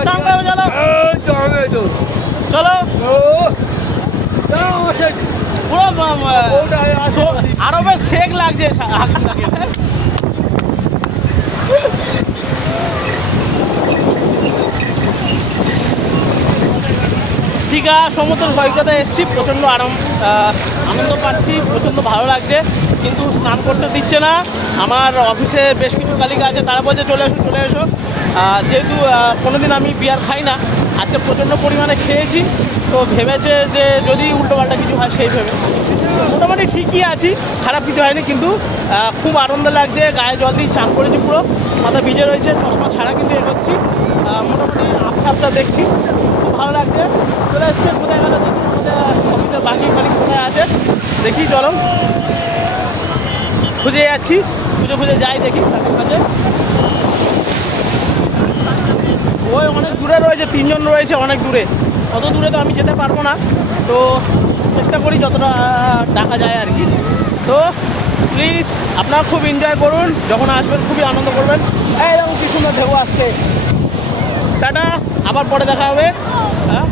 স্নান করবে চলো চলো পুরো আরবের শেখ লাগছে দীঘা সমুদ্র সৈকতে এসেছি, প্রচণ্ড আনন্দ পাচ্ছি, প্রচণ্ড ভালো লাগছে, কিন্তু স্নান করতে দিচ্ছে না। আমার অফিসে বেশ কিছু কালিকা আছে, তারা বলছে চলে এসো চলে এসো। যেহেতু কোনোদিন আমি বিয়ার খাই না, আজকে প্রচণ্ড পরিমাণে খেয়েছি, তো ভেবেছে যে যদি উল্টোপাল্টা কিছু হয় সেই ভেবে। মোটামুটি ঠিকই আছি, খারাপ কিছু হয়নি, কিন্তু খুব আনন্দ লাগছে। গায়ে জল দিয়ে চান করেছি, পুরো মাথা ভিজে রয়েছে, চশমা ছাড়া কিন্তু এগোচ্ছি। মোটামুটি আবছা দেখছি, খুব ভালো লাগছে। চলে এসছে কোথায় গেলে দেখি, আমাদের অফিসের বাকি কালিক কোথায় আছে দেখি, চলো খুঁজে যাচ্ছি, খুঁজে খুঁজে যাই দেখি তাদের কাছে। ওই অনেক দূরে রয়েছে, তিনজন রয়েছে অনেক দূরে, অত দূরে তো আমি যেতে পারবো না, তো চেষ্টা করি যতটা ডাকা যায় আর কি। তো প্লিজ আপনারা খুব এনজয় করুন, যখন আসবেন খুবই আনন্দ করবেন। এই দেখুন কি সুন্দর ঢেউ আসছে। টাটা, আবার পরে দেখা হবে। হ্যাঁ।